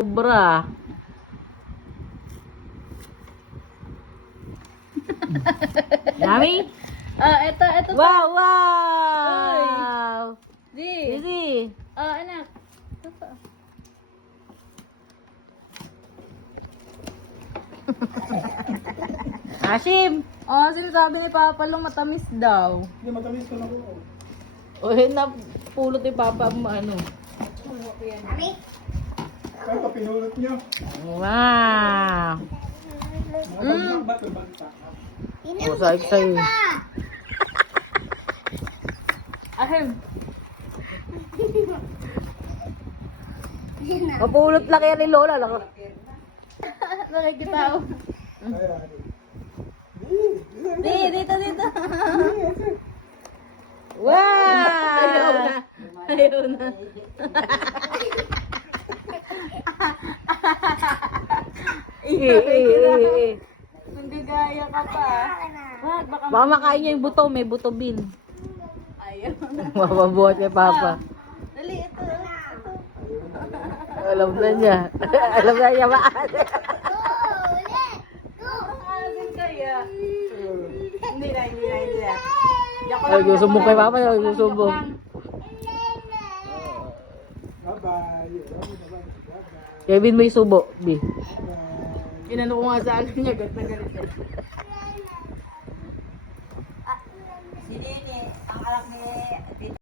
Sobra. Yummy? Ito. Wow, wow! Di. Didi. Anak. Ito pa. Asim! Sinasabi ni Papa Long matamis daw. Hindi, matamis ko na po. O, napulot ni Papa mo ano. Kaya pa pinulot nyo. Wow! Mabagsak ba ito? Bagsak. O, sa'yo. Ahem. Mapulot lang yan ni Lola. Nakikita ko. Ayan. Dito. Wow! Ayaw na. Hindi gaya ka pa. Wag, baka Baka makain niya yung buto. May buto bin. ayaw. Mababuhat kay Papa. Dali, ito. Alam na niya. Alam na niya maaari. Asin kaya. Hindi na. Joke Ay, gusto mo kay Papa. Gusto mo. Bye-bye. Kevin, may subo. Di. Inano ko nga sa ano niya, galit na galit. Si Nini, ang anak ni